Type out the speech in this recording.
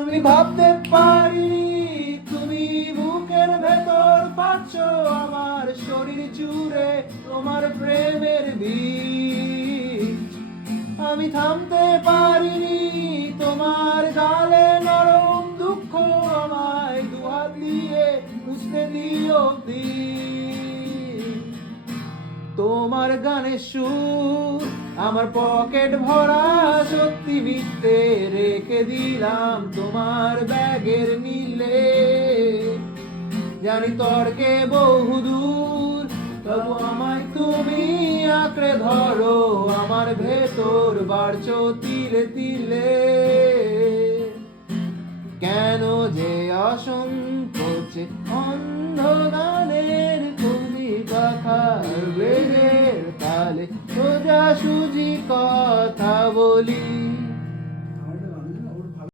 আমি ভাবতে পারিনি তুমি বুকের ভেতর পাচ্ছ আমার শরীর জুড়ে তোমার প্রেমের বীজ। আমি থামতে পারিনি তোমার গালে নরম দুঃখ আমায় দুহাত দিয়ে বুঝতে দিও প্লিজ। তোমার গানের সুর আমার পকেট ভরা সত্যি মিথ্যে রেখে দিলাম তোমার ব্যাগের নীলে। জানি তর্কে বহুদূর তবু আমায় তুমি আঁকড়ে ধরো আমার ভেতর বাড়ছো তিলে তিলে। কেন যে অসংকোচে অন্ধ গানের কবি পাখার বেগের তালে সোজা